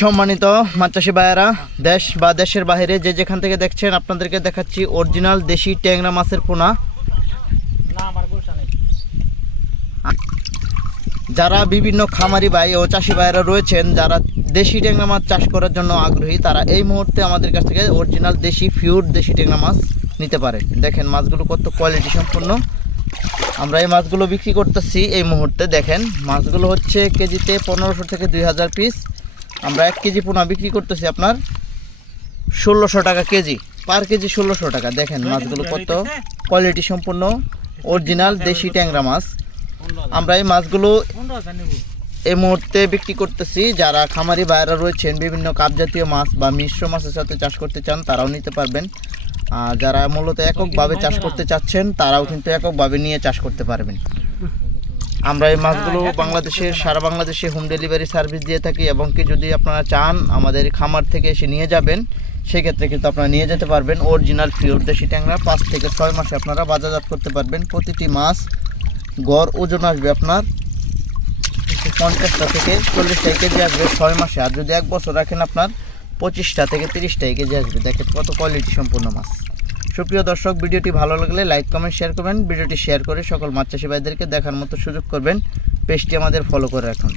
সম্মানিত মাচাষি ভাইয়েরা, দেশ বা দেশের বাইরে যে যেখান থেকে দেখছেন, আপনাদেরকে দেখাচ্ছি অরিজিনাল দেশি ট্যাংরা মাছের পোনা। যারা বিভিন্ন খামারি ভাই ও চাষি ভাইয়েরা রয়েছেন, যারা দেশি ট্যাংরা মাছ চাষ করার জন্য আগ্রহী, তারা এই মুহূর্তে আমাদের কাছ থেকে অরিজিনাল দেশি ফিউর দেশি ট্যাংরা মাছ নিতে পারে। দেখেন মাছগুলো কত কোয়ালিটি সম্পন্ন আমরা এই মাছগুলো বিক্রি করতেছি এই মুহূর্তে, দেখেন মাছগুলো হচ্ছে কেজিতে পনেরোশো থেকে দুই হাজার পিস আমরা এক কেজি পোনা বিক্রি করতেছি আপনার ষোলোশো টাকা কেজি। পার কেজি ষোলোশো টাকা। দেখেন মাছগুলো কত কোয়ালিটি সম্পূর্ণ অরিজিনাল দেশি ট্যাংরা মাছ। আমরা এই মাছগুলো এই মুহূর্তে বিক্রি করতেছি। যারা খামারি ভাইরা রয়েছেন বিভিন্ন কাপ জাতীয় মাছ বা মিশ্র মাছের সাথে চাষ করতে চান তারাও নিতে পারবেন। আর যারা মূলত এককভাবে চাষ করতে চাচ্ছেন তারাও কিন্তু এককভাবে নিয়ে চাষ করতে পারবেন। আমরা এই মাছগুলো বাংলাদেশের সারা বাংলাদেশে হোম ডেলিভারি সার্ভিস দিয়ে থাকি এবং কি যদি আপনারা চান আমাদের খামার থেকে এসে নিয়ে যাবেন, সেক্ষেত্রে কিন্তু আপনারা নিয়ে যেতে পারবেন। অরিজিনাল পিওর দেশি ট্যাংরা, পাঁচ থেকে ছয় মাসে আপনারা বাজারজাত করতে পারবেন। প্রতিটি মাছ গড় ওজন আসবে আপনার পঞ্চাশটা থেকে চল্লিশটা কেজি আসবে ছয় মাসে। আর যদি এক বছর রাখেন আপনার পঁচিশটা থেকে তিরিশটা কেজি আসবে। দেখেন কত কোয়ালিটি সম্পূর্ণ মাছ। সুপ্রিয় দর্শক, ভিডিওটি ভালো লাগলে লাইক, কমেন্ট শেয়ার করবেন। ভিডিওটি শেয়ার করে সকল মাছ চাষি ভাইদেরকে দেখার মতো সুযোগ করবেন। পেজটি আমাদের ফলো করে রাখুন।